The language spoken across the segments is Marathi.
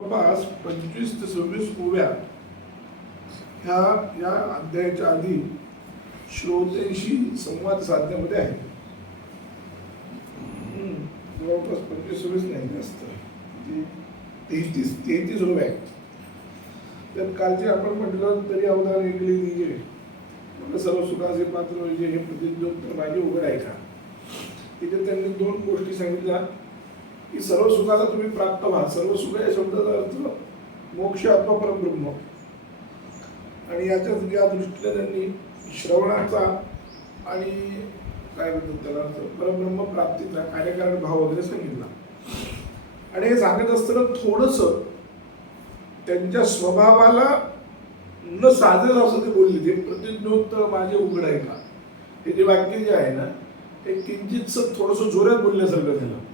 जवळपास पंचवीस ते सव्वीस ओव्या ह्या या अध्यायाच्या आधी श्रोत्यांशी संवाद साधण्यामध्ये आहे. जवळपास पंचवीस सव्वीस नाही जास्त. म्हणजे तेहतीस तेहतीस ओव्या आहेत. त्यात कालचे आपण म्हटलं तरी अवधान ऐकले निजे म्हणजे सर्व सुखाचे पात्र म्हणजे हे प्रतिज्ञोत्तर माझे उघड आहे का तिथे त्यांनी दोन गोष्टी सांगितल्या. की सर्व सुखाला तुम्ही प्राप्त व्हा. सर्व सुख या शब्दाचा अर्थ मोक्ष अथवा परब्रह्म आणि याच्या या दृष्टीने त्यांनी श्रवणाचा आणि काय म्हणतात त्याला अर्थ? परब्रह्म प्राप्तीचा कार्यकारण भाव वगैरे सांगितला. आणि हे सांगत असताना थोडस त्यांच्या स्वभावाला न साजेल असं ते बोलले. ते प्रतिज्ञोत्तर माझे उघड आहे का? हे जे वाक्य जे आहे ना ते किंचितच थोडंसं जोरात बोलल्यासारखं झालं.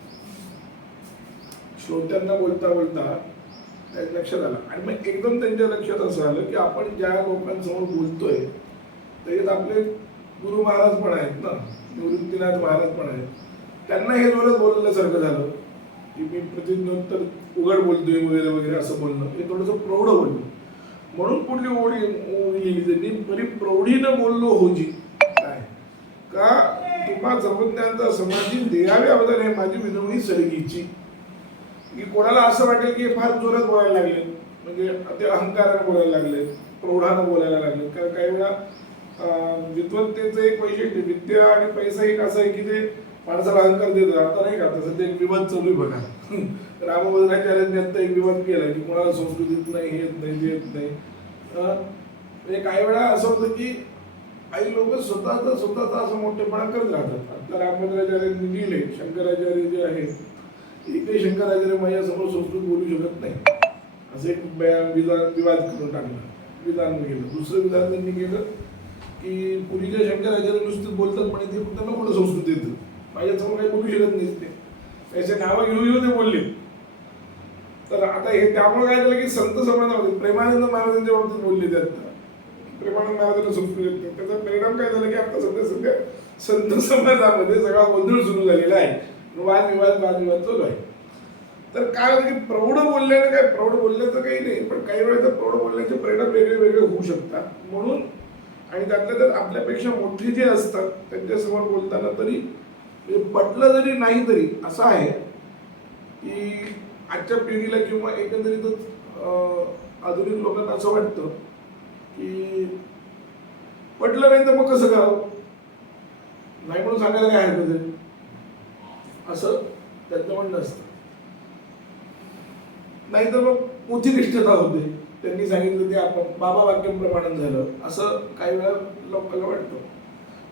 श्रोत्यांना बोलता बोलता लक्षात आलं. आणि मग एकदम त्यांच्या लक्षात असं आलं की आपण ज्या लोकांसमोर बोलतोय त्याच्यात आपले गुरु महाराज पण आहेत ना निवृत्तीनाथ महाराज पण आहेत. त्यांना हे जोरात बोलल्यासारखं झालं की मी प्रतिज्ञोत्तर उघड बोलतोय वगैरे वगैरे असं बोलणं हे थोडंसं प्रौढ बोलणं. म्हणून पुढली ओढी लिहिली त्यांनी? बरी प्रौढीनं बोललो होजी काय? का तुम्हा सर्वज्ञांचा समाधी देहावे अवधान आहे माझी विनवणी सरगीची की कोणाला असं वाटेल की फार जोरात बोलायला लागले म्हणजे ते अहंकाराने बोलायला लागले प्रौढानं बोलायला लागले. कारण काही वेळा विद्वत्तेचं एक वैशिष्ट्य विद्या आणि पैसा एक असं आहे की ते माणसाला अहंकार देतो. आता नाही का तसं ते एक विवाद चालू आहे बघा. रामभद्राचार्यांनी आता एक विवाद केला की कोणाला संस्कृतीत नाही येत नाही ते येत नाही. म्हणजे काही वेळा असं होतं की काही लोक स्वतःचा स्वतःचा असं मोठेपणा करत राहतात. आता रामभद्राचार्यांनी लिहिले शंकराचार्य जे आहेत एकही शंकराचार्य माझ्यासमोर संस्कृत बोलू शकत नाही. असं एक विधान विवाद करून टाकला. विधान केलं. दुसरं विधान त्यांनी केलं की पूर्वीच्या शंकराचार्य नुसतं बोलतात म्हणे ते फक्त त्यांना संस्कृत येतं माझ्यासमोर काही बोलू शकत नाही ते. त्याचे नावं घेऊन घेऊन ते बोलले. तर आता हे त्यामुळे काय झालं की संत समाजामध्ये प्रेमानंद महाराजांच्या बाबतीत बोलले ते आता प्रेमानंद महाराजांना संस्कृत येत नाही. त्याचा परिणाम काय झाला की आता सध्या सध्या संत समाजामध्ये सगळा गोंधळ सुरू झालेला आहे. वादविवाद वादविवाद चालू आहे. तर काय होतं की प्रौढ बोलल्याने काय प्रौढ बोलण्याचं काही नाही पण काही वेळेस तर प्रौढ बोलण्याचे परिणाम वेगळे वेगळे होऊ शकतात. म्हणून आणि त्यातल्या त्यात आपल्यापेक्षा मोठे जे असतात त्यांच्यासमोर बोलताना तरी म्हणजे पटलं जरी नाही तरी असं आहे की आजच्या पिढीला किंवा एकंदरीतच आधुनिक लोकांना असं वाटतं की पटलं नाही तर मग कसं करावं? नाही म्हणून सांगायला काय हरकत आहे? असं त्यांचं म्हणणं असतं. नाहीतर मग पोथीनिष्ठता होते. त्यांनी सांगितलं ते आपण बाबा वाक्य प्रमाणन झालं. असं काही वेळा लोकांना वाटतं.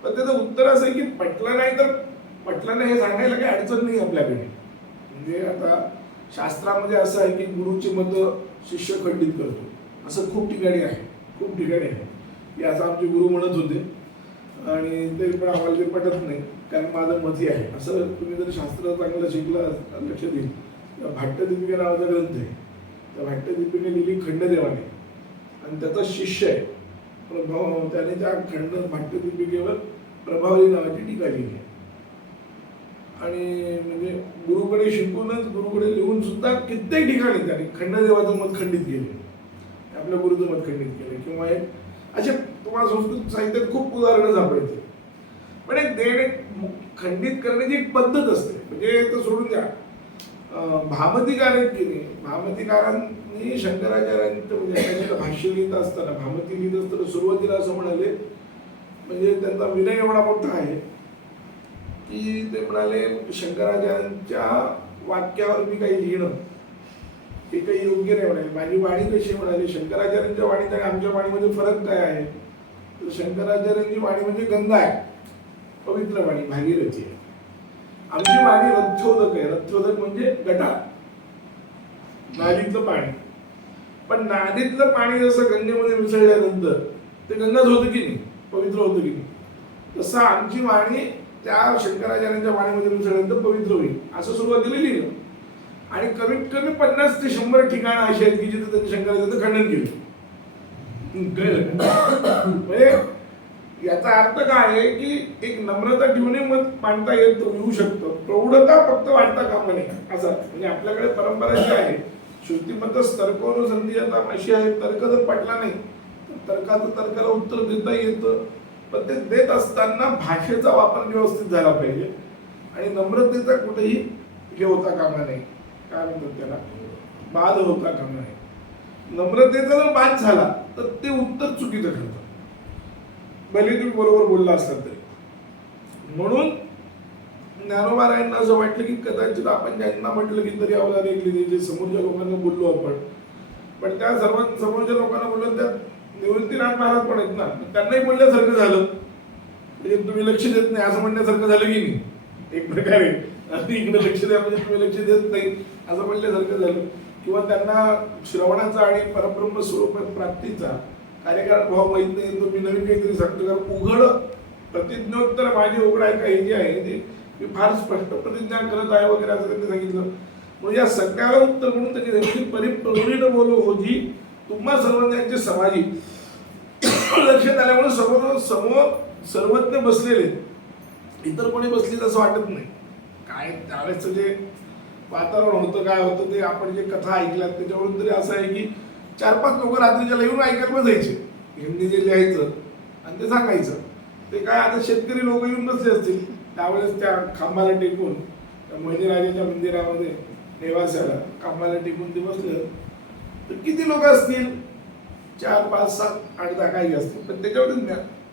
पण त्याचं उत्तर असं आहे की पटलं नाही तर पटलं नाही हे सांगायला काही अडचण नाही आपल्याकडे. म्हणजे आता शास्त्रामध्ये असं आहे की गुरुची मत शिष्य खंडित करतो. असं खूप ठिकाणी आहे. खूप ठिकाणी आहे. की असं आमचे गुरु म्हणत होते. आणि ते पण आम्हाला ते पटत नाही. कारण माझं मती आहे. असं तुम्ही जर शास्त्र चांगलं शिकलं लक्ष देईल. तर भाट्टदीपिका नावाचा ग्रंथ आहे. त्या भाट्टदीपिका लिहिली खंडदेवाने. आणि त्याचा शिष्य आहे. प्रभाव त्याने त्या खंड भाट्टदीपिकेवर प्रभावली नावाची टीका लिहिली आहे. आणि म्हणजे गुरुकडे शिकूनच गुरुकडे लिहून सुद्धा कित्येक ठिकाणी त्याने खंडदेवाचं मत खंडित केले. आपल्या गुरुचं मत खंडित केलं. किंवा एक असे तुम्हाला संस्कृत साहित्यात खूप उदाहरणं सापडतील. पण एक देणे खंडित करण्याची एक पद्धत असते. म्हणजे तर सोडून द्या. अं, भामतीकार भामतीकारांनी शंकराचार्यांचं म्हणजे त्यांचं भाष्य लिहित असताना भामती लिहित असताना सुरुवातीला असं म्हणाले म्हणजे त्यांचा विनय एवढा मोठा आहे की ते म्हणाले शंकराचार्यांच्या वाक्यावर मी काही लिहिणं हे काही योग्य नाही म्हणाले. माझी वाणी कशी म्हणाली शंकराचार्यांच्या वाणीत आणि आमच्या वाणीमध्ये फरक काय आहे? तर शंकराचार्यांची वाणी म्हणजे गंगा आहे. पवित्र वाणी भागीरथी आहे. आमची वाणी रथ्योदक आहे. रथ्योदक म्हणजे गटा. नालीतलं पाणी. पण नालीतलं पाणी जसं गंगेमध्ये मिसळल्यानंतर ते गंगाच होतं की नाही? पवित्र होतं की नाही? तसं आमची वाणी त्या शंकराचार्यांच्या वाणीमध्ये मिसळल्यानंतर पवित्र होईल. असं सुरुवातीला लिहिलं आणि कमीत कमी पन्नास ते शंभर ठिकाणं अशी आहेत की जिथे त्यांनी शंकराचार्याचं खंडन केलं. म्हणजे याचा अर्थ काय आहे की एक नम्रता ठेवणे मत मांडता येतो येऊ शकतं. प्रौढता फक्त वाढता कामा नये. असं म्हणजे आपल्याकडे परंपरा जी आहे श्रुतीमत तर्कवरून संधी आता अशी आहे तर्क जर पटला नाही तर तर्काचं तर्काला उत्तर देता येतं. पण ते देत असताना भाषेचा वापर व्यवस्थित झाला पाहिजे. आणि नम्रतेचा कुठेही हे होता कामा नाही काय म्हणतात त्याला? बाद होता कामा नाही नम्रतेचा जर बाद झाला तर ते उत्तर चुकीचं ठरतं. भले तुम्ही बरोबर बोलला असतात तरी. म्हणून ज्ञानोबारायांना असं वाटलं की कदाचित आपण ज्यांना म्हटलं की तरी अवधान ऐकली जे समोरच्या लोकांना बोललो आपण. पण त्या सर्व समोरच्या लोकांना बोललो त्यात निवृत्तीनाथ महाराज पण आहेत ना. त्यांनाही बोलल्यासारखं झालं. म्हणजे तुम्ही लक्ष देत नाही असं म्हणण्यासारखं झालं की नाही? एक प्रकारे. इकडे लक्ष द्या म्हणजे तुम्ही लक्ष देत नाही. असं म्हणल्यासारखं झालं. किंवा त्यांना श्रवणाचा आणि परब्रह्म स्वरूप प्राप्तीचा कार्यकाळ भाव माहीत नाही तो मी नवीन काहीतरी सांगतो कारण उघड प्रतिज्ञोत्तर माझी उघड आहे का? हे जे आहे ते मी फार स्पष्ट प्रतिज्ञा करत आहे वगैरे असं त्यांनी सांगितलं. मग या सगळ्याला उत्तर म्हणून त्यांनी सांगितलं परिप्रवीण बोलो होती तुम्हा सर्वज्ञांचे समाजी लक्षात आल्यामुळे सर्व समोर सर्वज्ञ बसलेले. इतर कोणी बसले असं वाटत नाही. काय त्यावेळेस जे वातावरण होतं काय होतं ते आपण जे कथा ऐकल्यात त्याच्यावरून तरी असं आहे की चार पाच लोक रात्रीच्या येऊन ऐकत बसायचे हिंदी जे लिहायचं आणि ते सांगायचं. ते काय आता शेतकरी लोक येऊन बसले असतील. त्यावेळेस त्या खांबाला टेकून त्या महिनीराजाच्या मंदिरामध्ये नेवासाला खांबाला टेकून ते बसले. तर किती लोक असतील? चार पाच सात आठ दहा काही असतील. पण त्याच्यावरच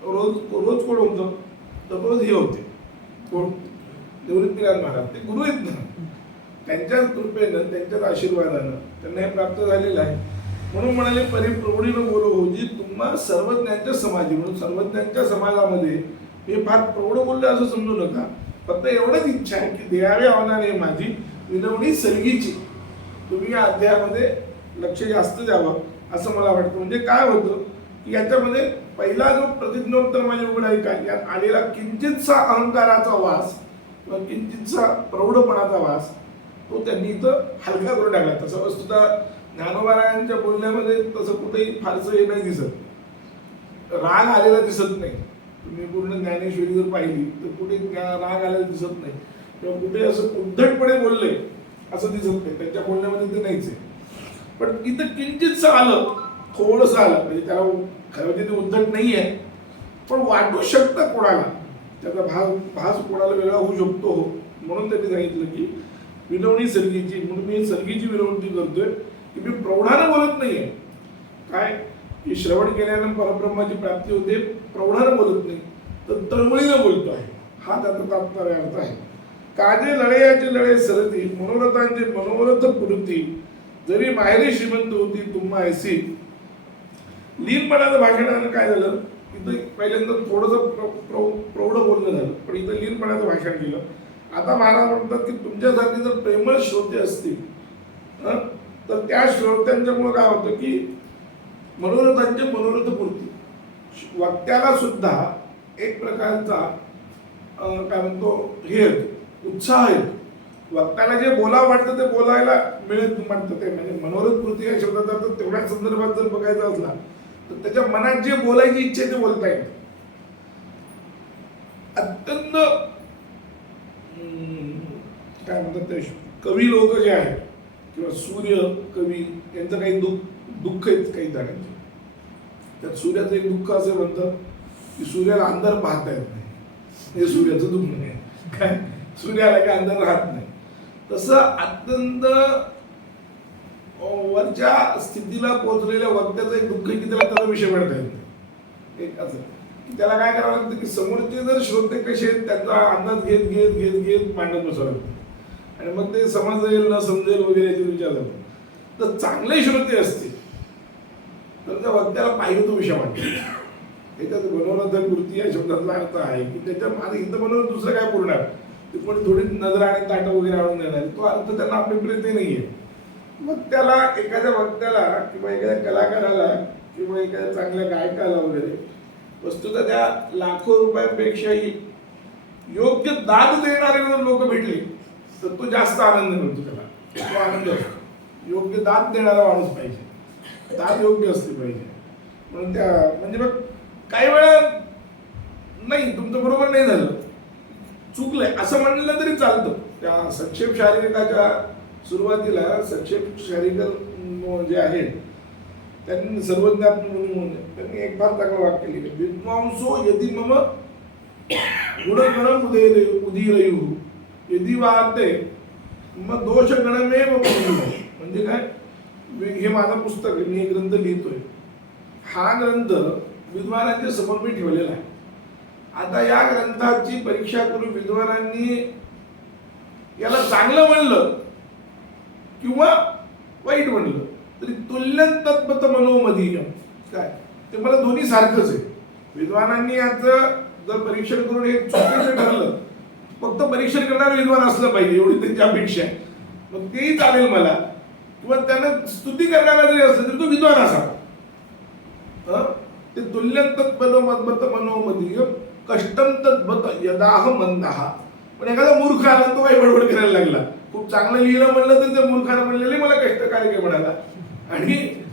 रोज रोज कोण होतं? तर रोज हे होते. कोण? निवृत्तीनाथ महाराज ते गुरु आहेत ना. त्यांच्याच कृपेनं त्यांच्याच आशीर्वादानं त्यांना हे प्राप्त झालेलं आहे. म्हणून म्हणाले परिप्रौढीनं बोलो होजी तुम्हा सर्वज्ञांच्या समाजी म्हणून सर्वज्ञांच्या समाजामध्ये हे फार प्रौढ बोलले असं समजू नका. फक्त एवढंच इच्छा आहे की देहावे आव्हानाने माझी विनवणी सलगीची. तुम्ही या अध्यायामध्ये लक्ष जास्त द्यावं असं मला वाटतं. म्हणजे काय होतं की याच्यामध्ये पहिला जो प्रतिज्ञोत्तर माझे उघड आहे का? यात आलेला किंचितसा अहंकाराचा वास किंवा किंचितसा प्रौढपणाचा वास तो त्यांनी इथं हलका करून टाकला. तसं वस्तुता ज्ञानोबारायांच्या बोलण्यामध्ये तसं कुठेही फारसं हे नाही दिसत. राग आलेला दिसत नाही. तुम्ही पूर्ण ज्ञानेश्वरी जर पाहिली तर कुठे राग आलेला दिसत नाही. किंवा कुठे असं उद्धटपणे बोलले असं दिसत नाही. त्यांच्या बोलण्यामध्ये ते नाहीच आहे. पण इथं किंचितसं आलं थोडंसं आलं म्हणजे त्याला खरं म्हणजे ते उद्धट नाही आहे. पण वाटू शकतं कोणाला. त्याचा भाग भास कोणाला वेगळा होऊ शकतो. म्हणून त्यांनी सांगितलं की विनवणी सर्गीची म्हणून मी सर्गीची विनवणी करतोय की मी प्रौढानं बोलत नाहीये. काय? की श्रवण केल्यानं परब्रह्माची प्राप्ती होते प्रौढानं बोलत नाही. तर तळमळीनं बोलतो आहे. हा त्याचा तात्पर्य अर्थ आहे. काजे लढयाचे लढे सरती मनोरथांचे मनोरथ पुरती. जरी माहेरी श्रीमंत होती तुम्हा ऐसी. लीनपणाचं भाषणानं काय झालं? इथं पहिल्यांदा थोडंसं प्रौ- प्रौढ बोलणं झालं. पण इथं लीनपणाचं भाषण केलं. आता महाराज म्हणतात की तुमच्यासाठी जर प्रेमळ श्रोते असतील तर त्या श्रोत्यांच्यामुळे काय होतं की मनोरथांचे मनोरथ पुरती वक्त्याला सुद्धा एक प्रकारचा काय म्हणतो हे येतो उत्साह येतो. वक्त्याला जे बोला वाटतं ते बोलायला मिळत म्हणतं ते. म्हणजे मनोरथ पुरती या शब्दाचा अर्थ तेवढ्या संदर्भात जर बघायचा असला तर त्याच्या मनात जे बोलायची इच्छा आहे ते बोलता येतं. अत्यंत काय म्हणतात ते कवी लोक जे आहेत किंवा सूर्य कवी यांचं काही दुःख दुःख आहेत काही जणांचे त्यात सूर्याचं एक दुःख असं म्हणतं की सूर्याला अंधार पाहता येत नाही. हे सूर्याचं दुःख नाही. काय? सूर्याला काय अंधार राहत नाही. तसं अत्यंत वरच्या स्थितीला पोहोचलेल्या वक्त्याचं एक दुःख आहे की त्याला त्याचा विषय मिळता येत नाही. एक असं. त्याला काय करावं लागतं की समोरचे जर श्रोते कसे आहेत त्यांचा अंदाज घेत घेत घेत घेत मांडत बसावं लागतं आणि मग ते समजेल न समजेल वगैरे याचे विचार जातो तर चांगले श्रोते असतील तर त्या वक्त्याला पाहिजे तो विषय वाटतो. त्याच्यात तर कृती या शब्दातला अर्थ आहे की त्याच्या माझं इथं मनोरंजन दुसरं काय पुरणार ते कोणी थोडी नजर आणि ताटं वगैरे आणून देणार तो अर्थ त्यांना अभिप्रेत नाहीये मग त्याला एखाद्या वक्त्याला किंवा एखाद्या कलाकाराला किंवा एखाद्या चांगल्या गायकाला वगैरे वस्तुतः त्या लाखो रुपयांपेक्षाही योग्य दाद देणारे जर लोक भेटले तर तो जास्त आनंद मिळतो त्याला. तो आनंद असतो. योग्य दाद देणारा माणूस पाहिजे. दाद योग्य असली पाहिजे. म्हणून त्या म्हणजे मग काही वेळा नाही तुमचं बरोबर नाही झालं. चुकलंय असं म्हणलं तरी चालतं. त्या संक्षेप शारीरिकाच्या सुरुवातीला संक्षेप शारीरिक जे आहेत त्यांनी सर्वज्ञात म्हणून त्यांनी एक फार चांगलं वाक्य लिहिलं. विद्वांसो यदि मम गुणगण उदय उदिरयू. यदि वाहते मग दोष गणमेव म्हणजे काय? हे माझं पुस्तक आहे. मी हे ग्रंथ लिहितोय. हा ग्रंथ विद्वानांच्या समोर मी ठेवलेला आहे. आता या ग्रंथाची परीक्षा करून विद्वानांनी याला चांगलं म्हणलं किंवा वाईट म्हणलं? तरी तुल्य तत्पत मनोमधीय काय? ते मला दोन्ही सारखंच आहे. विद्वानांनी याचं जर परीक्षण करून हे चुकीचं ठरलं फक्त परीक्षण करणारा विद्वान असलं पाहिजे एवढी त्यांची अपेक्षा आहे. मग तेही चालेल मला. किंवा त्यानं स्तुती करणारा जरी असलं तरी तो विद्वान असावा ते तुल्य तत्पद मद्बत मनोमधीय कष्टम तद्बत यदाह मंदाह पण एखादा मूर्ख आला तो काही बडबड करायला लागला. खूप चांगलं लिहिलं म्हणलं तर त्या मूर्खानं म्हणलेलं मला कष्ट काय म्हणाला. आणि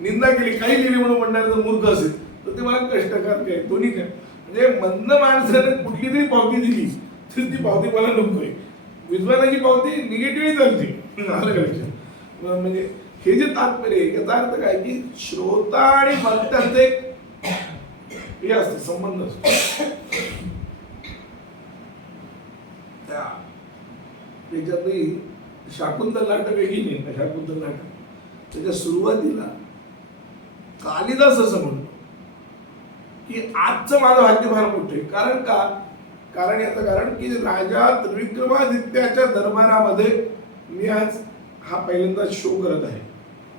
निंदा केली. काही लिहिली म्हणून म्हणणार जर मूर्ख असेल. तर ते मला कष्टकार काय? दोन्ही काय? म्हणजे मंद माणसाने कुठली तरी पावती दिली तर ती पावती मला नको आहे. विद्वानाची पावती निगेटिव्ह चालते. आलं लक्षात? म्हणजे हे जे तात्पर्य आहे याचा अर्थ काय की श्रोता आणि वक्त्यांचं एक हे असतं संबंध असतो. त्या- त्याच्यातही शाकुंतल नाटक आहे नाही शाकुंतल नाटक. त्याच्या सुरुवातीला कालिदास असं म्हणतो की आजचं माझं भाग्य फार मोठं आहे. कारण का? कारण याचं कारण की राजा त्रिविक्रमादित्याच्या दरबारामध्ये मी आज हा पहिल्यांदा शो करत आहे.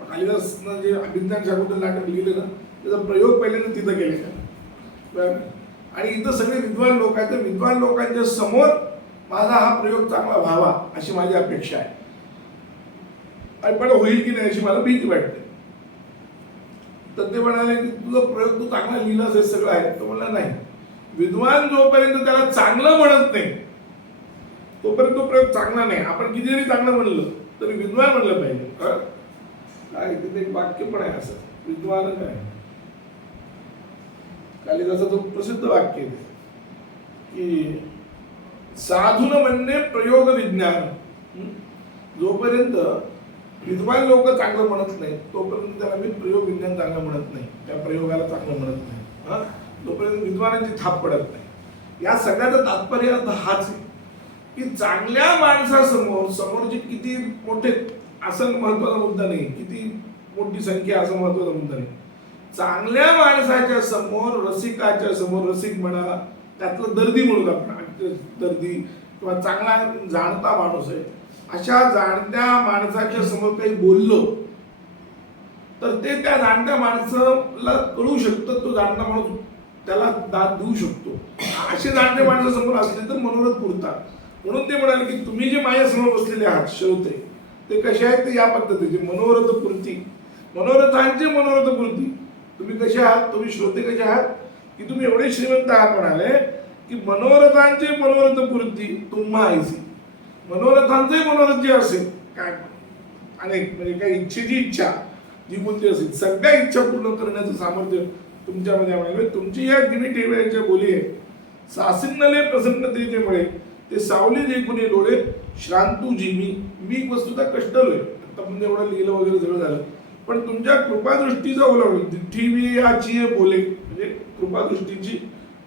कालिदासनं जे अभिज्ञान शाकुंतल नाटक लिहिलं ना त्याचा प्रयोग पहिल्यांदा तिथं केलेला आणि इथं सगळे विद्वान लोक आहेत. तर विद्वान लोकांच्या समोर माझा हा प्रयोग चांगला व्हावा अशी माझी अपेक्षा आहे. आणि पण होईल की नाही अशी मला भीती वाटते. तर ते म्हणाले की तुझा प्रयोग तू चांगला लिहिला असेल सगळं आहे. तो म्हणला नाही. विद्वान जोपर्यंत त्याला चांगलं म्हणत नाही तोपर्यंत तो प्रयोग चांगला नाही. आपण किती जरी चांगलं म्हणलं तरी विद्वान म्हणलं पाहिजे. काय तिथे एक वाक्य पण आहे असं. विद्वान काय? कालिदासाचं प्रसिद्ध वाक्य आहे की साधून म्हणणे प्रयोग विज्ञान. जोपर्यंत विद्वान लोक चांगलं म्हणत नाही तोपर्यंत त्याला मी प्रयोग विज्ञान चांगलं म्हणत नाही. त्या प्रयोगाला चांगलं म्हणत नाही. हा? तोपर्यंत विद्वानांची थाप पडत नाही. या सगळ्याचं तात्पर्य हाच आहे. की चांगल्या माणसासमोर समोरचे किती मोठे असं महत्त्वाचा मुद्दा नाही. किती मोठी संख्या असं महत्त्वाचा मुद्दा नाही. चांगल्या माणसाच्या समोर रसिकाच्या समोर रसिक म्हणा त्यातलं दर्दी म्हणून आपण. दर्दी किंवा चांगला जाणता माणूस आहे. अशा जाणत्या माणसाच्या समोर काही बोललो तर ते त्या जाणत्या माणसाला कळू शकतं तो जाणता माणूस त्याला दाद देऊ शकतो. असे जाणते माणसासमोर असले तर मनोरथ पुरतात. म्हणून ते म्हणाले की तुम्ही जे माझ्यासमोर बसलेले आहात श्रोते ते कसे आहेत ते या पद्धतीचे मनोरथ पूर्ती. मनोरथांचे मनोरथ पूर्ती. तुम्ही कसे आहात? तुम्ही श्रोते कसे आहात? की तुम्ही एवढे श्रीमंत आहात म्हणाले की मनोरथांचे मनोरथ पूर्ती तुम्हा ऐसी. मनोरथांचंही मनोरथ जे असेल काय अनेक म्हणजे काय इच्छेची इच्छा जी कोणती असेल सगळ्या इच्छा पूर्ण करण्याचं सामर्थ्य तुमच्यामध्ये आहे. म्हणजे तुमची या गिनी ठेवायच्या बोली आहे सासिन्नले प्रसन्नतेचे मुळे. ते सावली जे डोळे डोळे श्रांतूजी मी मी वस्तुता कष्टलोय. आता म्हणजे एवढं लिहिलं वगैरे सगळं झालं. पण तुमच्या कृपादृष्टीचा ओलावलं दिठीवी याची बोले म्हणजे कृपादृष्टीची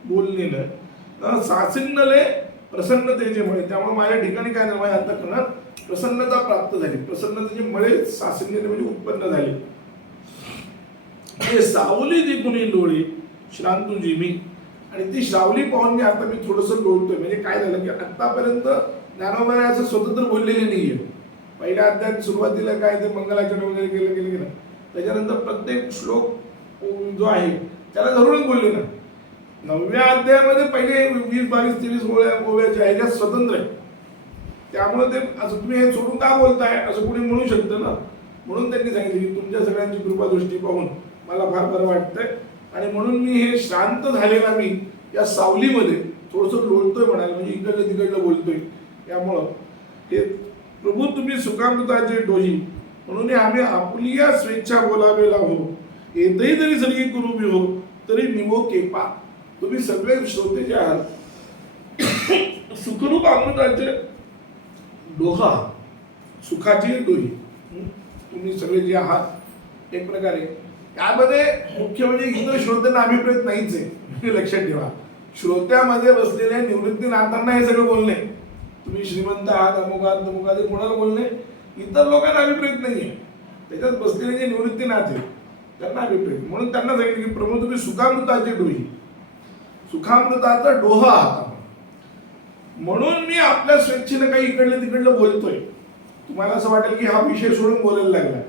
बोललेलं सासिन्नले प्रसन्नतेचे मळे त्यामुळे माझ्या ठिकाणी काय झालं माझ्या अंतकरणात प्रसन्नता प्राप्त झाली. प्रसन्नतेचे मळे सासिन्नते म्हणजे उत्पन्न झाले. म्हणजे हे सावली दिकुणी डोळे श्रांतुजी मी. आणि ती श्रावली पाहून मी आता मी थोडस लोळतोय. म्हणजे काय झालं की आतापर्यंत ज्ञानोबाने असं स्वतंत्र बोललेले नाहीये. पहिल्या अध्यात सुरुवातीला काय ते मंगलाचरण वगैरे केलं गेलं गेलं त्याच्यानंतर प्रत्येक श्लोक जो आहे त्याला धरूनच बोलले ना. नवव्या अध्यायामध्ये पहिले वीस बावीस तेवीस ओव्या ओव्याचे आहे स्वतंत्र आहे त्यामुळे ते असं तुम्ही हे सोडून का बोलताय? असं कुणी म्हणू शकतं ना? म्हणून त्यांनी सांगितलं की तुमच्या सगळ्यांची कृपादृष्टी पाहून मला फार बरं वाटतंय. आणि म्हणून मी हे शांत झालेला मी या सावलीमध्ये थोडंसं लोळतोय म्हणाल म्हणजे इकडलं तिकडलं बोलतोय. त्यामुळं हे प्रभू तुम्ही सुखामृताचे डोही म्हणून आम्ही आपली या स्वेच्छा बोलावेला हो. येतही जरी सगळी करू हो तरी निवो केपा तुम्ही सगळे श्रोते जे आहात सुखरूप अमृताचे डोहा सुखाची डोही तुम्ही सगळे जे आहात एक प्रकारे. त्यामध्ये मुख्य म्हणजे इतर श्रोत्यांना अभिप्रेत नाहीच आहे हे लक्षात ठेवा. श्रोत्यामध्ये बसलेल्या निवृत्तीनाथांना हे सगळं बोलणे. तुम्ही श्रीमंत आहात अमुक आहात हे कोणाला बोलणे? इतर लोकांना अभिप्रेत नाही आहे त्याच्यात बसलेले जे निवृत्तीनाथ आहेत त्यांना अभिप्रेत. म्हणून त्यांना सांगितलं की प्रमुख तुम्ही सुखामृताचे डोही. सुखामृताचा डोहा आहात म्हणून मी आपल्या स्वेच्छेनं काही इकडलं तिकडलं बोलतोय. तुम्हाला असं वाटेल की हा विषय सोडून बोलायला लागला.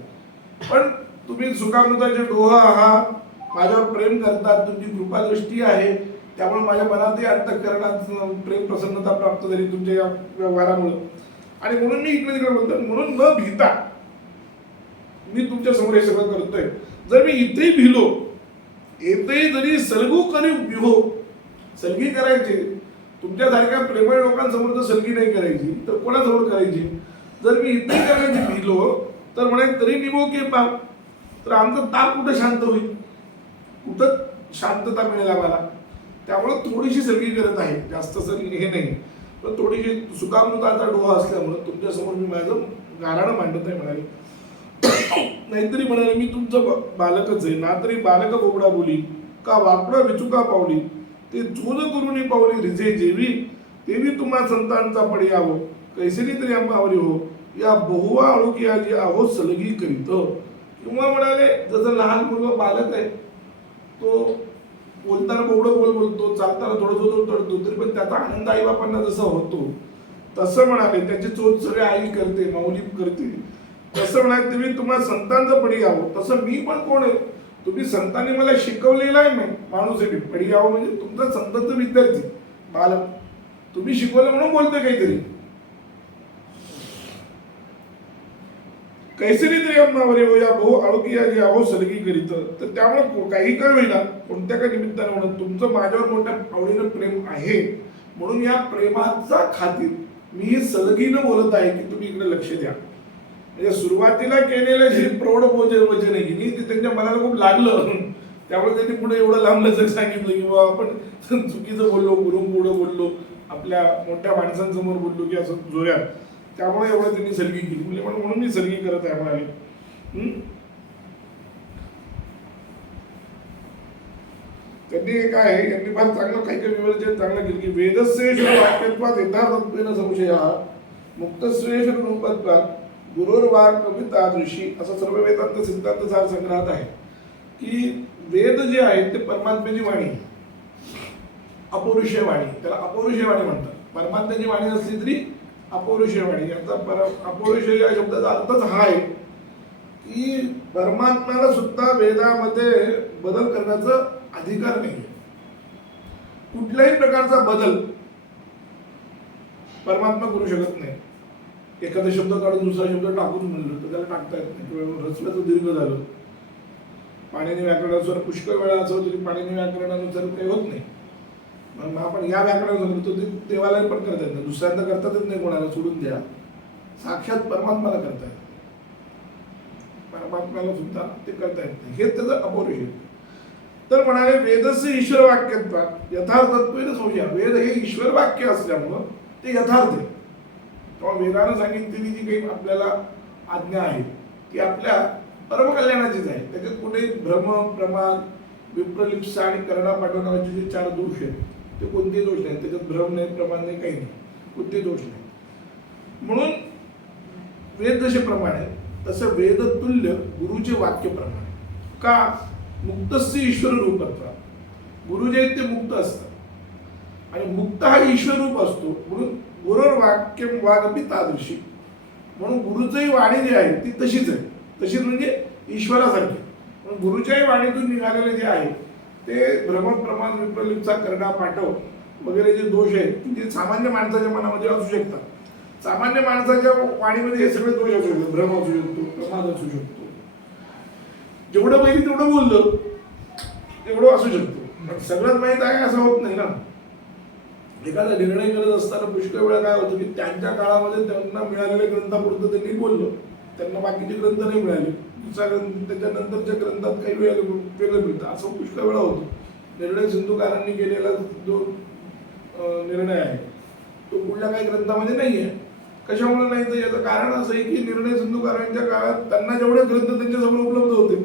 पण तुम्ही सुखामृताचे डोहा आहात माझ्यावर प्रेम करतात तुमची कृपादृष्टी आहे त्यामुळे माझ्या मनातही अंतकरणात प्रेम प्रसन्नता प्राप्त झाली तुमच्या या व्यवहारामुळं. आणि म्हणून मी इकडे तिकडे बोलतो म्हणून न भीता मी तुमच्यासमोर हे सगळं करतोय. जर मी इथेही भिलो येथेही जरी सलगू करी विहो सलगी करायची. तुमच्यासारख्या प्रेमळ लोकांसमोर जर सलगी नाही करायची तर कोणासमोर करायची? जर मी इथे करायची भिलो तर म्हणे तरी निभो के पाप. तर आमचं ताप कुठं शांत होईल? कुठं शांतता मिळेल आम्हाला? त्यामुळं थोडीशी सलगी करत आहे. जास्त सलगी हे नाही. पण थोडीशी सुखामृताचा डोहा असल्यामुळं तुमच्यासमोर मी माझं गाराणं मांडत आहे म्हणाले. नाहीतरी म्हणाले मी तुमचं ब- बालकच आहे. ना तरी बालक बोबडा बोली का वाकडं विचुका पावली ते चूज गुरुनी पावली रिझे जेवी तेवी तुम्हा संतांचा पडे यावं. कैसेनी तरी अंबावरी हो. या बहुवा अळुकिया जी आहो सलगी करीत. किंवा म्हणाले जसं लहान मुलगा बालक आहे तो बोलताना बोवडं बोल बोलतो चालताना थोडं थोडं तडतो तरी पण त्याचा आनंद आई बापांना जसा होतो तसं म्हणाले त्याची चोच सगळे आई करते माऊली करते. तसं म्हणाले तुम्ही तुम्हाला संतांचं पडी यावं. तसं मी पण कोण आहे? तुम्ही संतांनी मला शिकवलेलं आहे नाही माणूस आहे पडी यावं म्हणजे तुमचा संतांचा विद्यार्थी बालक. तुम्ही शिकवलं म्हणून बोलतोय काहीतरी. कैसरी तरी अम्मावरे या भाऊ आळोकी या जी आहो सलगी करीत. तर त्यामुळे काही काय होईना कोणत्या काही निमित्तानं म्हणत तुमचं माझ्यावर मोठ्या आवडीनं प्रेम आहे. म्हणून या प्रेमाचा खातीर मी सलगीनं बोलत आहे की तुम्ही इकडे लक्ष द्या. म्हणजे सुरुवातीला केलेलं जे प्रौढ भोजन वचन आहे की ते त्यांच्या मनाला खूप लागलं. त्यामुळे त्यांनी पुढे एवढं लांब लचक सांगितलं की बाबा आपण चुकीचं बोललो गुरुं पुढं बोललो आपल्या मोठ्या माणसांसमोर बोललो की असं जोऱ्यात त्यामुळे एवढं त्यांनी सलगी केली. म्हणजे म्हणून म्हणून मी सलगी करत आहे म्हणाले. हम्म? त्यांनी काय आहे, यांनी फार चांगलं काही काही विवरण चांगलं केलं की वेदस्वेश्वर वाक्यत्वात यथार्थत्वेन संशय मुक्तस्वेश्वर रूपत्वात गुरुर्वाग कविता असा सर्व वेदांत सिद्धांत सार संग्रहात आहे. की वेद जे आहेत ते परमात्म्याची वाणी. अपौरुषीय वाणी. त्याला अपौरुषीय वाणी म्हणतात. परमात्म्याची वाणी असली तरी अपौरुषीय वाणी. याचा पर अपौरुषीय या शब्दाचा अर्थच हा आहे की परमात्म्याला सुद्धा वेदामध्ये बदल करण्याचा अधिकार नाही. कुठल्याही प्रकारचा बदल परमात्मा करू शकत नाही. एखादा शब्द काढून दुसरा शब्द टाकून म्हणलं तर त्याला टाकता येत नाही. रचल्याचं दीर्घ झालं. पाण्याने व्याकरणानुसार पुष्कळ वेळा असं होतं की पाण्याने व्याकरणानुसार काही होत नाही. मग आपण या व्याकरणानुसार तो ते देवाला पण करता येत नाही. दुसऱ्यांदा करता येत नाही कोणाला सोडून द्या. साक्षात परमात्माला करता येत परमात्म्याला सुद्धा ते करता येत नाही. हे त्याचं अपौरुष तर म्हणाले वेदस्य ईश्वर वाक्यत्वात यथार्थत्वेन संशया. वेद हे ईश्वर वाक्य असल्यामुळं ते यथार्थ आहे. तेव्हा वेदानं सांगितलेली जी काही आपल्याला आज्ञा आहे ती आपल्या परमकल्याणाचीच आहे. त्याच्यात कुठे भ्रम प्रमाण विप्रलिप्सा आणि करणा पाठवण्याचे जे चार दोष आहेत ते कोणतेही दोष नाही त्याच्यात भ्रम नाही प्रमाण नाही काही नाही. कोणतेही दोष नाही म्हणून वेद जसे प्रमाण आहे तसं वेदतुल्य गुरुचे वाक्य प्रमाण आहे. का? मुक्तस्य ईश्वर रूपत्व. गुरु जे आहेत ते मुक्त असतात. आणि मुक्त हा ईश्वर रूप असतो म्हणून गुरुर वाक्य वागपी तादृशी. म्हणून गुरुचंही वाणी जी आहे ती तशीच आहे. तशीच म्हणजे ईश्वरासारखी. म्हणून गुरुच्याही वाणीतून निघालेले जे आहे ते भ्रमप्रमाण विप्रलिप्सा करडा पाठव वगैरे जे दोष आहेत ते जे सामान्य माणसाच्या मनामध्ये असू शकतात. सामान्य माणसाच्या वाणीमध्ये हे सगळे दोष असू शकतात. भ्रम असू शकतो प्रमाद असू शकतो. जेवढं माहिती तेवढं बोललं तेवढं असू शकतो. पण सगळंच माहीत आहे असं होत नाही ना. एखादा निर्णय करत असताना पुष्कळ वेळा काय होतं की त्यांच्या काळामध्ये त्यांना मिळालेल्या ग्रंथापुरतं त्यांनी बोललं. त्यांना बाकीचे ग्रंथ नाही मिळाले. दुसऱ्या ग्रंथ त्याच्यानंतरच्या ग्रंथात काही वेळ वेगळं मिळतं. असं पुष्कळ वेळा होतो. निर्णय सिंधुकारांनी केलेला जो निर्णय आहे तो पुढल्या काही ग्रंथामध्ये नाही आहे कशामुळे नाही तर याचं कारण असं आहे की निर्णय सिंधुकारांच्या काळात त्यांना जेवढे ग्रंथ त्यांच्यासमोर उपलब्ध होते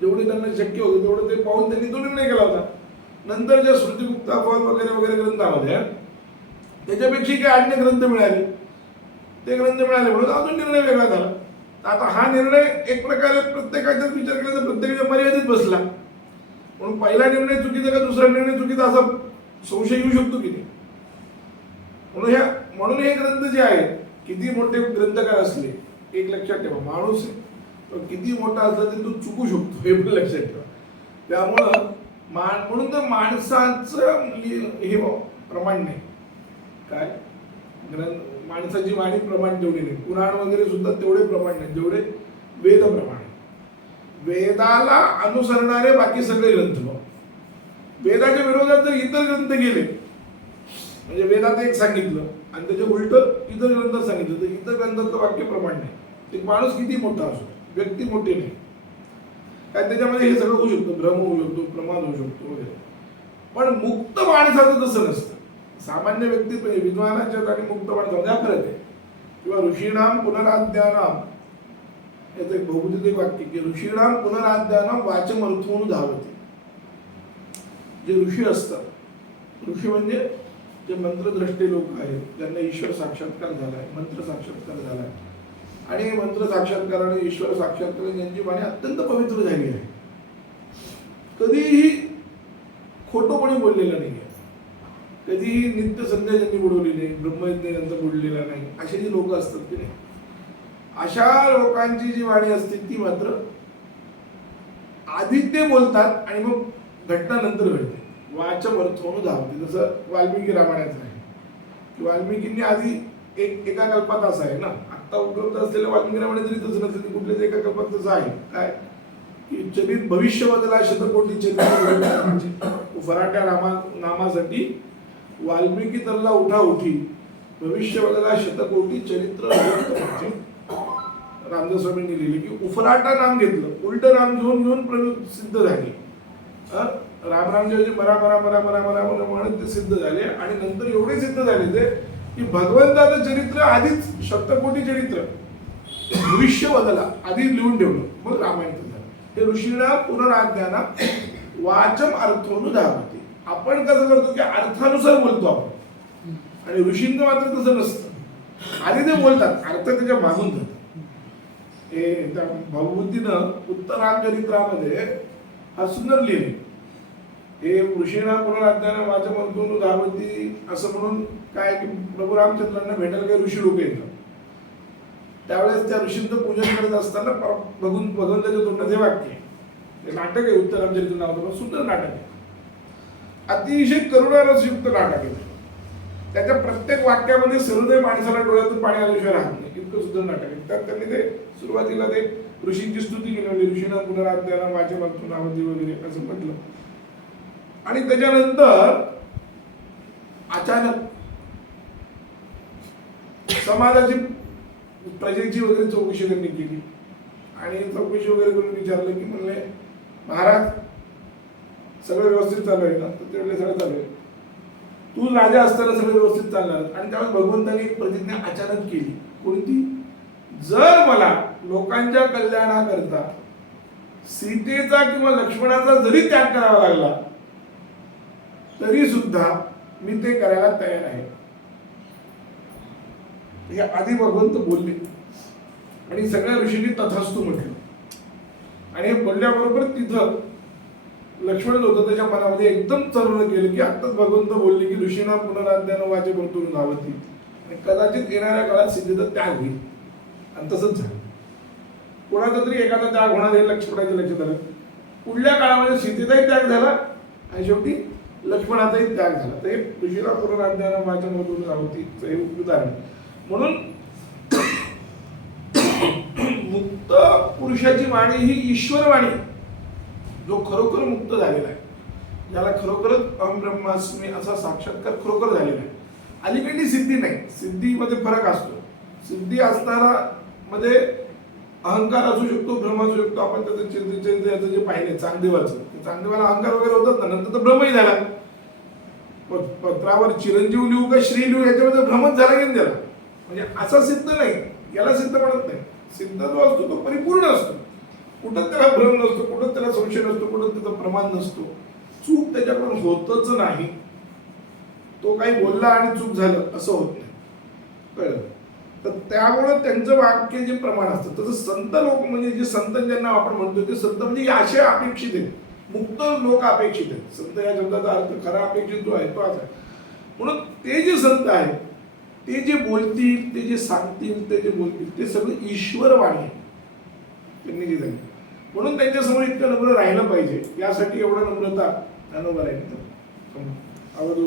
जेवढे त्यांना शक्य होते तेवढं ते पाहून त्यांनी तो निर्णय केला होता. नंतर ज्या श्रुतिमुक्तापद वगैरे वगैरे ग्रंथामध्ये त्याच्यापेक्षा काही अन्य ग्रंथ मिळाले. ते ग्रंथ मिळाले म्हणून अजून निर्णय वेगळा झाला. आता हा निर्णय एक प्रकारे प्रत्येकाच्याच विचार केला तर प्रत्येकाच्या मर्यादित बसला. म्हणून पहिला निर्णय चुकीचा का दुसरा निर्णय चुकीचा असा संशय येऊ शकतो की नाही? म्हणून ह्या म्हणून हे ग्रंथ जे आहेत किती मोठे ग्रंथकार असले एक लक्षात ठेवा माणूस तो किती मोठा असला तरी तो चुकू शकतो हे पण लक्षात ठेवा. त्यामुळं मान म्हणून तर माणसाचं म्हणजे हे हो, प्रमाण नाही. काय? ग्रंथ माणसाची वाणी प्रमाण तेवढी नाही. पुराण वगैरे सुद्धा तेवढे प्रमाण नाही. जेवढे वेद प्रमाण आहे. वेदाला अनुसरणारे बाकी सगळे ग्रंथ वेदाच्या विरोधात जर इतर ग्रंथ गेले म्हणजे वेदात एक सांगितलं आणि त्याच्या उलट इतर ग्रंथ सांगितलं तर इतर ग्रंथाचं वाक्य प्रमाण नाही. ते माणूस किती मोठा असो व्यक्ती मोठी नाही. काय त्याच्यामध्ये हे सगळं होऊ शकतं भ्रम होऊ शकतो प्रमाद होऊ शकतो वगैरे. पण मुक्त माणसाचं तसं नसतं. सामान्य व्यक्ती म्हणजे विद्वानाच्या आणि मुक्त माणसामध्ये हा फरक आहे? किंवा ऋषीणाम पुनराध्यानाम याचं एक भौतिक एक वाक्य की ऋषीणाम पुनराध्यानाम वाचम अर्थून धावते. जे ऋषी असतात ऋषी म्हणजे जे मंत्रद्रष्टे लोक आहेत ज्यांना ईश्वर साक्षात्कार झालाय मंत्र साक्षात्कार झालाय. आणि मंत्र साक्षात्काराने ईश्वर साक्षात्कार यांची वाणी अत्यंत पवित्र झाली आहे. कधीही खोटोपणे बोललेलं नाही आहे. कधीही नित्य संध्या ज्यांनी बुडवली नाही ब्रह्मयज्ञ यांचा बुडलेला नाही असे जे लोक असतात की नाही. अशा लोकांची जी वाणी असते ती मात्र आधी ते बोलतात आणि मग घटना नंतर घडते. वाचम होऊन धावते. जसं वाल्मिकी रामायणाचं आहे. की वाल्मिकींनी आधी एक एका कल्पात असं आहे ना आता उपलब्ध असलेल्या वाल्मिकी जरी तसं नसेल तर कुठल्याच एका कल्पात तसं आहे. काय? की चरित भविष्य बदला शतकोटी चरित्र म्हणजे. फराट्या रामा नामासाठी वाल्मिकी तरला उठा उठी. भविष्य बदला शतकोटी चरित्र. रामदास स्वामींनी लिहिले की उफराटा नाम घेतलं. उलट नाम घेऊन घेऊन प्रयोग सिद्ध झाले. अं? राम राम जे मरा मरा मरा मरा मरा मरा म्हणत ते सिद्ध झाले आणि नंतर एवढे सिद्ध झाले ते की भगवंताचं चरित्र आधीच शतकोटी चरित्र. भविष्य बदला आधी लिहून ठेवलं. मग रामायण झालं. हे ऋषीला पुनराज्ञाना वाचम अर्थानुधार होते. आपण कसं करतो की अर्थानुसार बोलतो आपण. आणि ऋषींचं मात्र तसं नसतं. आधी ते बोलतात. अर्थ त्याच्या मागून जातात हे त्या भावबुद्धीनं उत्तरांचरित्रामध्ये हा सुंदर लिहिले हे ऋषीना पुनराज्ञानं माझ्या म्हणतो धावती असं म्हणून काय की प्रभू रामचंद्रांना भेटायला काही ऋषी लोक येतात. त्यावेळेस त्या ऋषींचं पूजन करत असताना प- भगवंताच्या तोंडात हे वाक्य आहे. हे नाटक आहे उत्तर रामचरित्र नावाचं सुंदर नाटक आहे. अतिशय करुणारसयुक्त नाटक आहे. त्याच्या प्रत्येक वाक्यामध्ये सर्वदय माणसाला डोळ्यातून पाणी आल्याशिवाय राहत नाही. इतकं सुंदर नाटक आहे. त्यात त्यांनी ते सुरुवातीला ते ऋषींची स्तुती केली म्हणजे ऋषीना पुनराज्ञाना माझ्या मागतो नावती वगैरे असं म्हटलं. आणि त्याच्यानंतर अचानक समाजाची प्रजेची वगैरे चौकशी त्यांनी केली. आणि चौकशी वगैरे करून विचारलं की म्हणले महाराज सगळं व्यवस्थित चालू आहे ना? तर त्यावेळेला सगळं चालू आहे. तू राजा असताना सगळं व्यवस्थित चालणार. आणि त्यावेळेस भगवंताने एक प्रतिज्ञा अचानक केली. कोणती? जर मला लोकांच्या कल्याणाकरता सीतेचा किंवा लक्ष्मणाचा जरी त्याग करावा लागला तरी सुद्धा मी ते करायला तयार आहे. हे आधी भगवंत बोलले. आणि सगळ्या ऋषींनी तथास्तू म्हटलं. आणि हे बोलल्याबरोबर तिथं लक्ष्मण होतं त्याच्या मनामध्ये एकदम चरवणं केलं की आत्ताच भगवंत बोलले की ऋषीना पुनराज्ञानं वाचे परतून धावती आणि कदाचित येणाऱ्या काळात सिद्धीचा त्याग होईल. आणि तसंच झालं. कोणाचा तरी एखादा त्याग होणार हे लक्ष्मणाच्या लक्षात आलं पुढल्या काळामध्ये सीतेचाही त्याग झाला. आणि शेवटी लक्ष्मणाचाही त्याग झाला. तर हे ऋषीला पुनराज्ञानं वाचन मधून हे उदाहरण. म्हणून मुक्त पुरुषाची वाणी ही ईश्वरवाणी जो खरोखर मुक्त झालेला आहे. ज्याला खरोखरच अहम ब्रह्मास्मी असा साक्षात्कार खरोखर झालेला आहे. अलीकडली सिद्धी नाही. सिद्धीमध्ये फरक असतो. सिद्धी असणारा मध्ये अहंकार असू शकतो भ्रम असू शकतो. आपण त्याचं चिंत- चिंत याचं जे पाहिले चांगदेवाचं. चांगदेवाला अहंकार वगैरे होतात ना नंतर तर भ्रमही झाला. प- पत्रावर चिरंजीव लिहू का श्री लिहू याच्यामध्ये भ्रमच झाला की नाही त्याला? म्हणजे असा सिद्ध नाही. याला सिद्ध म्हणत नाही. सिद्ध जो असतो तो परिपूर्ण असतो. कुठं त्याला भ्रम नसतो कुठं त्याला संशय नसतो कुठं त्याचा प्रमाण नसतो. चूक त्याच्याकडून होतच नाही. तो काही बोलला आणि चूक झालं असं होत नाही. कळलं? तर त्यामुळं त्यांचं वाक्य जे प्रमाण असतं तसं संत लोक म्हणजे जे संत ज्यांना आपण म्हणतो ते संत म्हणजे हे असे अपेक्षित आहेत. मुक्त लोक अपेक्षित आहेत. संत या शब्दाचा अर्थ खरा अपेक्षित जो आहे तो असा आहे. म्हणून ते जे संत आहेत ते जे बोलतील ते जे सांगतील ते जे बोलतील ते सगळं ईश्वरवाणी आहे त्यांनी जे झाली म्हणून त्यांच्यासमोर इतकं नम्र राहिलं पाहिजे. यासाठी एवढं नम्रता अनुभव राहिलं आवाज